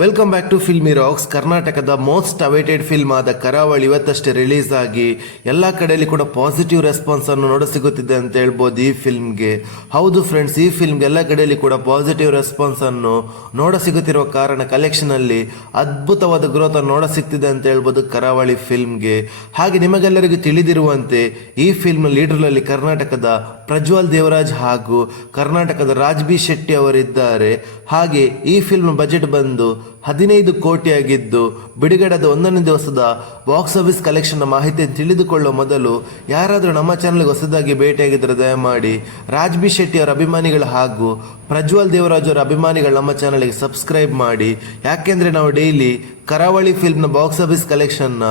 Welcome back to filmy rocks. ಕರ್ನಾಟಕದ most awaited film ಆದ Karavali ಇವತ್ತಷ್ಟೇ release ಆಗಿ ಎಲ್ಲ ಕಡೆಯಲ್ಲಿ ಕೂಡ ಪಾಸಿಟಿವ್ ರೆಸ್ಪಾನ್ಸ್ ಅನ್ನು ನೋಡಸಿಗುತ್ತಿದೆ ಅಂತ ಹೇಳ್ಬೋದು ಈ ಫಿಲ್ಮ್ಗೆ. ಹೌದು ಫ್ರೆಂಡ್ಸ್, ಈ ಫಿಲ್ಮ್ಗೆ ಎಲ್ಲ ಕಡೆಯಲ್ಲಿ ಕೂಡ ಪಾಸಿಟಿವ್ ರೆಸ್ಪಾನ್ಸ್ ಅನ್ನು ನೋಡಸಿಗುತ್ತಿರುವ ಕಾರಣ ಕಲೆಕ್ಷನ್ ಅಲ್ಲಿ ಅದ್ಭುತವಾದ ಗ್ರೋತ್ ಅನ್ನು ನೋಡಸಿಗ್ತಿದೆ ಅಂತ ಹೇಳ್ಬೋದು ಕರಾವಳಿ ಫಿಲ್ಮ್ಗೆ. ಹಾಗೆ ನಿಮಗೆಲ್ಲರಿಗೂ ತಿಳಿದಿರುವಂತೆ ಈ ಫಿಲ್ಮ್ ಲೀಡರ್ನಲ್ಲಿ ಕರ್ನಾಟಕದ ಪ್ರಜ್ವಲ್ ದೇವರಾಜ್ ಹಾಗೂ ಕರ್ನಾಟಕದ ರಾಜ್ ಬಿ ಶೆಟ್ಟಿ ಅವರಿದ್ದಾರೆ. ಹಾಗೆ ಈ ಫಿಲ್ಮ್ ಬಜೆಟ್ ಬಂದು 15 ಕೋಟಿ ಆಗಿದ್ದು ಬಿಡುಗಡೆದ 1ನೇ ದಿವಸದ ಬಾಕ್ಸ್ ಆಫೀಸ್ ಕಲೆಕ್ಷನ್ ಮಾಹಿತಿ ತಿಳಿದುಕೊಳ್ಳುವ ಮೊದಲು ಯಾರಾದರೂ ನಮ್ಮ ಚಾನಲ್ಗೆ ಹೊಸದಾಗಿ ಭೇಟಿಯಾಗಿದ್ದರೆ ದಯಮಾಡಿ ರಾಜ್ ಬಿ ಶೆಟ್ಟಿ ಅವರ ಅಭಿಮಾನಿಗಳು ಹಾಗೂ ಪ್ರಜ್ವಲ್ ದೇವರಾಜ್ ಅವರ ಅಭಿಮಾನಿಗಳು ನಮ್ಮ ಚಾನಲ್ಗೆ ಸಬ್ಸ್ಕ್ರೈಬ್ ಮಾಡಿ. ಯಾಕೆಂದರೆ ನಾವು ಡೈಲಿ ಕರಾವಳಿ ಫಿಲ್ಮ್ನ ಬಾಕ್ಸ್ ಆಫೀಸ್ ಕಲೆಕ್ಷನ್ನ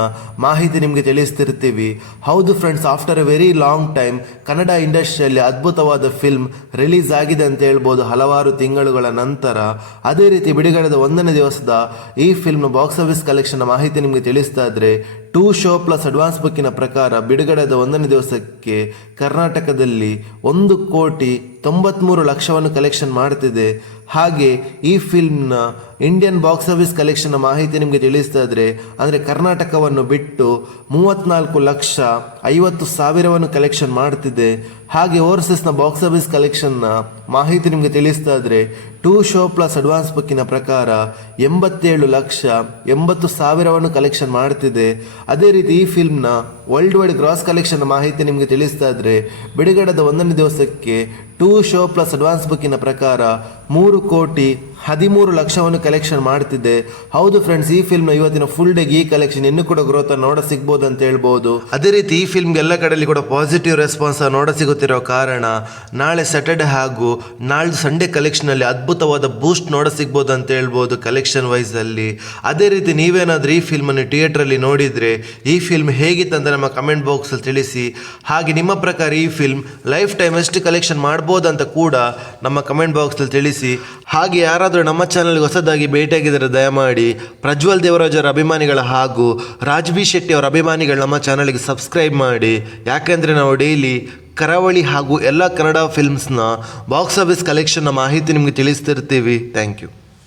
ಮಾಹಿತಿ ನಿಮಗೆ ತಿಳಿಸ್ತಿರ್ತೀವಿ. ಹೌದು friends, after A very long time Kannada ಇಂಡಸ್ಟ್ರಿಯಲ್ಲಿ ಅದ್ಭುತವಾದ ಫಿಲ್ಮ್ ರಿಲೀಸ್ ಆಗಿದೆ ಅಂತ ಹೇಳ್ಬೋದು ಹಲವಾರು ತಿಂಗಳುಗಳ ನಂತರ. ಅದೇ ರೀತಿ ಬಿಡುಗಡೆದ 1ನೇ ದಿವಸದ ಈ ಫಿಲ್ಮ್ನ ಬಾಕ್ಸ್ ಆಫೀಸ್ ಕಲೆಕ್ಷನ್ ಮಾಹಿತಿ ನಿಮಗೆ ತಿಳಿಸ್ತಾ ಇದ್ರೆ 2 ಶೋ ಪ್ಲಸ್ ಅಡ್ವಾನ್ಸ್ ಬುಕ್ಕಿನ ಪ್ರಕಾರ ಬಿಡುಗಡೆದ 1ನೇ ದಿವಸಕ್ಕೆ ಕರ್ನಾಟಕದಲ್ಲಿ 1,93,00,000 ಕಲೆಕ್ಷನ್ ಮಾಡ್ತಿದೆ. ಹಾಗೆ ಈ ಫಿಲ್ಮ್ನ ಇಂಡಿಯನ್ ಬಾಕ್ಸ್ ಆಫೀಸ್ ಕಲೆಕ್ಷನ್ ಮಾಹಿತಿ ನಿಮಗೆ ತಿಳಿಸ್ತಾ ಇದ್ರೆ ಅಂದರೆ ಕರ್ನಾಟಕವನ್ನು ಬಿಟ್ಟು 34,50,000 ಕಲೆಕ್ಷನ್ ಮಾಡ್ತಿದೆ. ಹಾಗೆ ಓವರ್ಸೀಸ್ನ ಬಾಕ್ಸ್ ಆಫೀಸ್ ಕಲೆಕ್ಷನ್ನ ಮಾಹಿತಿ ನಿಮಗೆ ತಿಳಿಸ್ತಾ ಇದ್ರೆ 2 ಶೋ ಪ್ಲಸ್ ಅಡ್ವಾನ್ಸ್ ಬುಕ್ಕಿನ ಪ್ರಕಾರ 87,80,000 ಕಲೆಕ್ಷನ್ ಮಾಡ್ತಿದೆ. ಅದೇ ರೀತಿ ಈ ಫಿಲ್ಮ್ನ ವರ್ಲ್ಡ್ ವೈಡ್ ಗ್ರಾಸ್ ಕಲೆಕ್ಷನ್ ಮಾಹಿತಿ ನಿಮಗೆ ತಿಳಿಸ್ತಾ ಇದ್ರೆ ಬಿಡುಗಡೆದ 1ನೇ ದಿವಸಕ್ಕೆ 2 ಶೋ ಪ್ಲಸ್ ಅಡ್ವಾನ್ಸ್ ಬುಕ್ಕಿನ ಪ್ರಕಾರ 3,13,00,000 ಕಲೆಕ್ಷನ್ ಮಾಡ್ತಿದೆ. ಹೌದು ಫ್ರೆಂಡ್ಸ್, ಈ ಫಿಲ್ಮ್ನ ಇವತ್ತಿನ ಫುಲ್ ಡೇಗೆ ಈ ಕಲೆಕ್ಷನ್ ಇನ್ನೂ ಕೂಡ ಗ್ರೋತ್ ನೋಡ ಸಿಗ್ಬೋದು ಅಂತ ಹೇಳ್ಬೋದು. ಅದೇ ರೀತಿ ಈ ಫಿಲ್ಮ್ಗೆ ಎಲ್ಲ ಕಡೆಯಲ್ಲಿ ಕೂಡ ಪಾಸಿಟಿವ್ ರೆಸ್ಪಾನ್ಸ್ ನೋಡ ಸಿಗುತ್ತಿರೋ ಕಾರಣ ನಾಳೆ ಸ್ಯಾಟರ್ಡೆ ಹಾಗೂ ನಾಳೆ ಸಂಡೇ ಕಲೆಕ್ಷನ್ ಅಲ್ಲಿ ಅದ್ಭುತವಾದ ಬೂಸ್ಟ್ ನೋಡ ಸಿಗ್ಬೋದು ಅಂತ ಹೇಳ್ಬೋದು ಕಲೆಕ್ಷನ್ ವೈಸ್ ಅಲ್ಲಿ. ಅದೇ ರೀತಿ ನೀವೇನಾದ್ರೂ ಈ ಫಿಲ್ಮ್ ಅನ್ನು ಥಿಯೇಟರ್ ಅಲ್ಲಿ ನೋಡಿದ್ರೆ ಈ ಫಿಲ್ಮ್ ಹೇಗಿತ್ತಂತ ನಮ್ಮ ಕಮೆಂಟ್ ಬಾಕ್ಸ್ ಅಲ್ಲಿ ತಿಳಿಸಿ. ಹಾಗೆ ನಿಮ್ಮ ಪ್ರಕಾರ ಈ ಫಿಲ್ಮ್ ಲೈಫ್ ಟೈಮ್ ಎಷ್ಟು ಕಲೆಕ್ಷನ್ ಮಾಡ್ಬೋದಂತ ಕೂಡ ನಮ್ಮ ಕಮೆಂಟ್ ಬಾಕ್ಸ್ ಅಲ್ಲಿ ತಿಳಿಸಿ. ಹಾಗೆ ಯಾರಾದರೂ ನಮ್ಮ ಚಾನಲ್ಗೆ ಹೊಸದಾಗಿ ಭೇಟಿಯಾಗಿದ್ದರೆ ದಯಮಾಡಿ ಪ್ರಜ್ವಲ್ ದೇವರಾಜ್ ಅವರ ಅಭಿಮಾನಿಗಳ ಹಾಗೂ ರಾಜ್ ಬಿ ಶೆಟ್ಟಿ ಅವರ ಅಭಿಮಾನಿಗಳು ನಮ್ಮ ಚಾನಲ್ಗೆ ಸಬ್ಸ್ಕ್ರೈಬ್ ಮಾಡಿ. ಯಾಕೆಂದರೆ ನಾವು ಡೈಲಿ ಕರಾವಳಿ ಹಾಗೂ ಎಲ್ಲ ಕನ್ನಡ ಫಿಲ್ಮ್ಸ್ನ ಬಾಕ್ಸ್ ಆಫೀಸ್ ಕಲೆಕ್ಷನ್ನ ಮಾಹಿತಿ ನಿಮಗೆ ತಿಳಿಸ್ತಿರ್ತೀವಿ. Thank you.